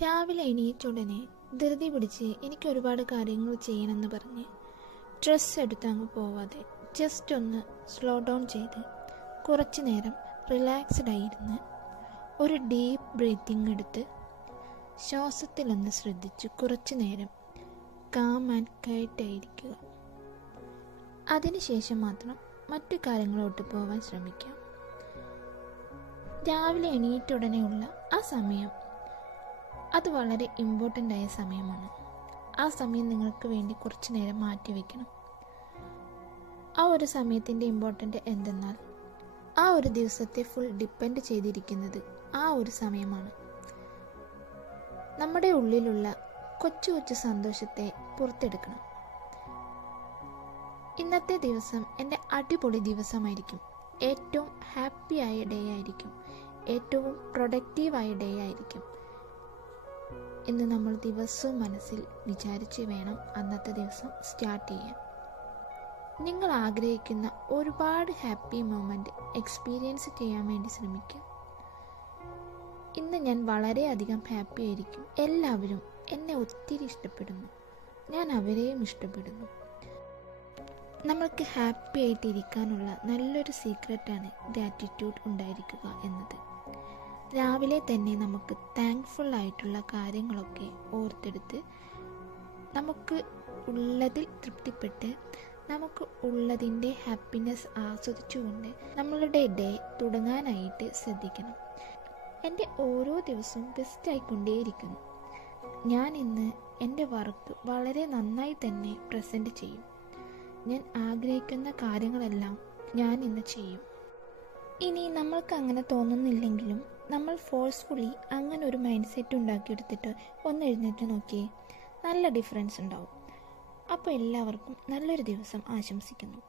രാവിലെ എണീറ്റുടനെ ധൃതി പിടിച്ച് എനിക്ക് ഒരുപാട് കാര്യങ്ങൾ ചെയ്യണമെന്ന് പറഞ്ഞ് ഡ്രസ്സ് എടുത്ത് അങ്ങ് പോവാതെ ജസ്റ്റ് ഒന്ന് സ്ലോ ഡൗൺ ചെയ്ത് കുറച്ച് നേരം റിലാക്സ്ഡ് ആയിരുന്ന് ഒരു ഡീപ്പ് ബ്രീത്തിങ് എടുത്ത് ശ്വാസത്തിലൊന്ന് ശ്രദ്ധിച്ച് കുറച്ച് നേരം കാം ആൻഡ് ക്വയറ്റായിരിക്കുക. അതിനുശേഷം മാത്രം മറ്റു കാര്യങ്ങളോട്ട് പോവാൻ ശ്രമിക്കാം. രാവിലെ എണീറ്റുടനെയുള്ള ആ സമയം അത് വളരെ ഇമ്പോർട്ടൻ്റ് ആയ സമയമാണ്. ആ സമയം നിങ്ങൾക്ക് വേണ്ടി കുറച്ച് നേരം മാറ്റി വയ്ക്കണം. ആ ഒരു സമയത്തിൻ്റെ ഇമ്പോർട്ടൻ്റ് എന്തെന്നാൽ ആ ഒരു ദിവസത്തെ ഫുൾ ഡിപ്പെൻഡ് ചെയ്തിരിക്കുന്നത് ആ ഒരു സമയമാണ്. നമ്മുടെ ഉള്ളിലുള്ള കൊച്ചു കൊച്ചു സന്തോഷത്തെ പുറത്തെടുക്കണം. ഇന്നത്തെ ദിവസം എൻ്റെ അടിപൊളി ദിവസമായിരിക്കും, ഏറ്റവും ഹാപ്പി ആയ ഡേ ആയിരിക്കും, ഏറ്റവും പ്രൊഡക്റ്റീവായ ഡേ ആയിരിക്കും എന്ന് നമ്മൾ ദിവസവും മനസ്സിൽ വിചാരിച്ച് വേണം അന്നത്തെ ദിവസം സ്റ്റാർട്ട് ചെയ്യാൻ. നിങ്ങൾ ആഗ്രഹിക്കുന്ന ഒരുപാട് ഹാപ്പി മൊമെൻ്റ് എക്സ്പീരിയൻസ് ചെയ്യാൻ വേണ്ടി ശ്രമിക്കുക. ഇന്ന് ഞാൻ വളരെയധികം ഹാപ്പി ആയിരിക്കും. എല്ലാവരും എന്നെ ഒത്തിരി ഇഷ്ടപ്പെടുന്നു, ഞാൻ അവരെയും ഇഷ്ടപ്പെടുന്നു. നമ്മൾക്ക് ഹാപ്പി ആയിട്ടിരിക്കാനുള്ള നല്ലൊരു സീക്രട്ടാണ് ഗ്രാറ്റിറ്റ്യൂഡ് ഉണ്ടായിരിക്കുക എന്നത്. രാവിലെ തന്നെ നമുക്ക് താങ്ക്ഫുൾ ആയിട്ടുള്ള കാര്യങ്ങളൊക്കെ ഓർത്തെടുത്ത് നമുക്ക് ഉള്ളതിൽ തൃപ്തിപ്പെട്ട് നമുക്ക് ഉള്ളതിൻ്റെ ഹാപ്പിനെസ് ആസ്വദിച്ചുകൊണ്ട് നമ്മളുടെ ഡേ തുടങ്ങാനായിട്ട് ശ്രദ്ധിക്കണം. എൻ്റെ ഓരോ ദിവസവും ബെസ്റ്റായിക്കൊണ്ടേയിരിക്കുന്നു. ഞാൻ ഇന്ന് എൻ്റെ വർക്ക് വളരെ നന്നായി തന്നെ പ്രസൻറ്റ് ചെയ്യും. ഞാൻ ആഗ്രഹിക്കുന്ന കാര്യങ്ങളെല്ലാം ഞാൻ ഇന്ന് ചെയ്യും. ഇനി നമ്മൾക്ക് അങ്ങനെ തോന്നുന്നില്ലെങ്കിലും നമ്മൾ ഫോഴ്സ്ഫുള്ളി അങ്ങനെ ഒരു മൈൻഡ് സെറ്റ് ഉണ്ടാക്കിയെടുത്തിട്ട് ഒന്ന് എഴുന്നേറ്റ് നോക്കിയേ, നല്ല ഡിഫറൻസ് ഉണ്ടാവും. അപ്പോൾ എല്ലാവർക്കും നല്ലൊരു ദിവസം ആശംസിക്കുന്നു.